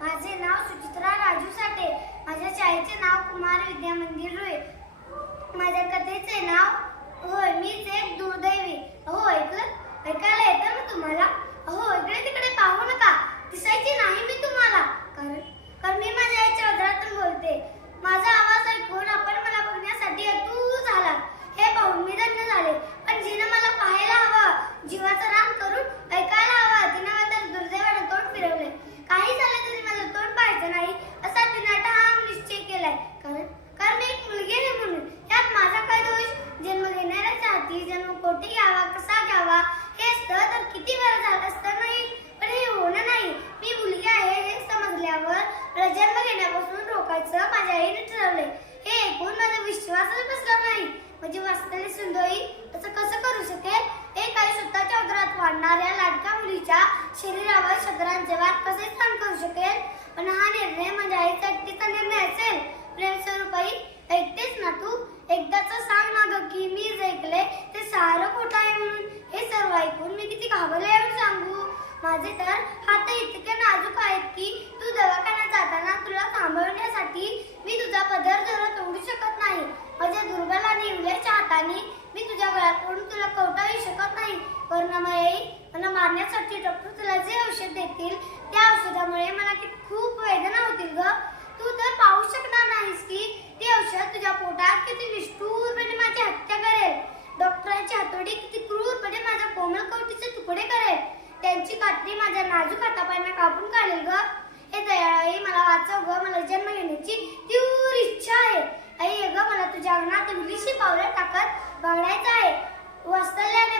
माझे नाव सुचित्रा राजू साठे. माझ्या शाळेचे नाव कुमार विद्या मंदिर रुळे माझ्या कथेचे नाव होय मीच एक दुर्दैवी अहो ऐकलं ऐकायला येतं ना तुम्हाला अहो इकडे तिकडे पाहू नका दिसायची नाही मी तुम्हाला कारण कारण मी माझ्या आईच्या अधरातून बोलते माझा आवाज ऐकून आपण मला बघण्यासाठी अतू झाला हे पाहून मी धन्य झाले पण जिनं मला पाहायला हवं जीवाचं रान करून ऐकायला हवं तिनं मात्र दुर्दैवाने तोंड फिरवले काही झालं तरी माझं तोंड पाहायचं नाही असा तिनं ठाम निश्चय केलाय कारण कारण मी एक मुलगी आहे म्हणून यात माझा काय दोष जन्म घेणाऱ्याच्या हाती जन्म कोठे घ्यावा कसा घ्यावा हे असतं तर किती बरं झालं असतं नाही पण हे होणं नाही मी मुलगी आहे हे समजल्यावर मला जन्म घेण्यापासून रोखायचं माझ्या आईने ठरवले हे ऐकून माझा विश्वासच बसला नाही. म्हणजे वाचलेली सुंदरी असं कसं करू शकेल? एक काही स्वतःच्या उदरात वाढणाऱ्या लाडक्या मुलीच्या शरीरावर शतरांचे वाद कसे सहन करू शकेल? पण हा निर्णय माझ्या आईचा एकटीचा निर्णय असेल. प्रेम स्वरूपाई ऐकतेस ना तू? एकदाच सांग ना ग की मी जे ऐकले ते सारं खोटं आहे म्हणून. हे सर्व ऐकून मी किती घाबरले सांगू? माझे तर हात इतके नाजूक आहे की तू दवाखान्यात जाताना तुला सांभाळण्यासाठी मी तुझा पदर जरा तोडू शकत नाही माझ्या दुर्बल हाताने मी तुझ्या गळ्यात पडून तुला कवटाळू शकत नाही. करुणामयी मला मारण्यासाठी डॉक्टर तुला जे औषध देतील त्या औषधामुळे मला किती खूप वेदना होतील ग. तू तर पाहू शकणार नाहीस की ते औषध तुझ्या पोटात किती निष्ठूरपणे माझी हत्या करेल. डॉक्टरांची हातोडी किती क्रूरपणे माझ्या कोमल कवटीचे तुकडे करेल. त्यांची कात्री माझ्या नाजूक हातापायांना कापून काढेल ग. हे दयाळाई मला वाचव ग. मला जन्म घेण्याची तीव्र इच्छा आहे आई ग मला तुझ्या अंगणात विलीशी पावलं टाकत बागडायचं आहे वास्तल्याने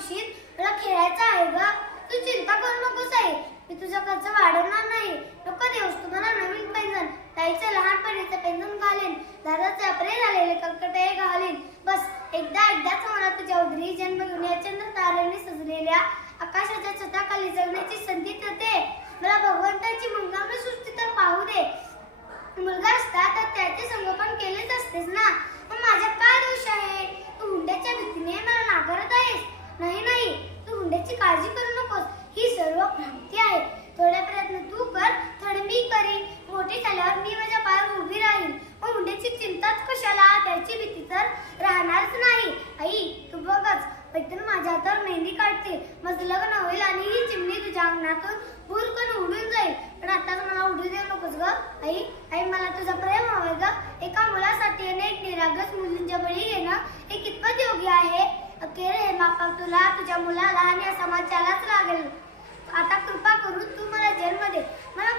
खुशीत मला खेळायचं आहे ग. तू चिंता करू नकोस आहे मी तुझा खर्च वाढवणार नाही. नको देऊस तुम्हाला नवीन पैंजण. ताईचं लहानपणीचं पैंजण घालेन. दादाचे अपरे झालेले कर्कटे घालेन. बस एकदा एकदाच मला तुझ्या उदरी जन्म घेऊन या चंद्र ताऱ्याने सजलेल्या आकाशाच्या छताखाली जगण्याची संधी देते मला भगवंताची मंगळमय सृष्टी तर पाहू दे मुलगा असता तर त्याचे संगोपन केलेच असतेस ना मग माझ्या काय दोष आहे तू हुंड्याच्या भीतीने मला नाकारत आहेस नाही नाही तू हुंड्याची काळजी करू नकोस ही सर्व भ्रांती आहे थोडे प्रयत्न तू कर थोडे मी करीन मोठी झाल्यावर मी माझ्या पायावर उभी राहील मग हुंड्याची चिंताच कशाला भीती तर राहणारच नाही. आई तू बघच पैठण माझ्या हातावर मेहंदी काढते. माझं लग्न होईल आणि ही चिमणी तुझ्या अंगणातून भुरकन उडून जाईल. पण आताच मला उडू देऊ नकोस ग. आई आई मला तुझा प्रेम हवंय ग. एका मुलासाठी अनेक निरागस मुलींच्या बळी घेणं हे कितपत योग्य आहे? अखेर हे मापा तुला तुझ्या मुलाला आणि या समाजालाच लागेल. आता कृपा करून तू मला जन्म दे मला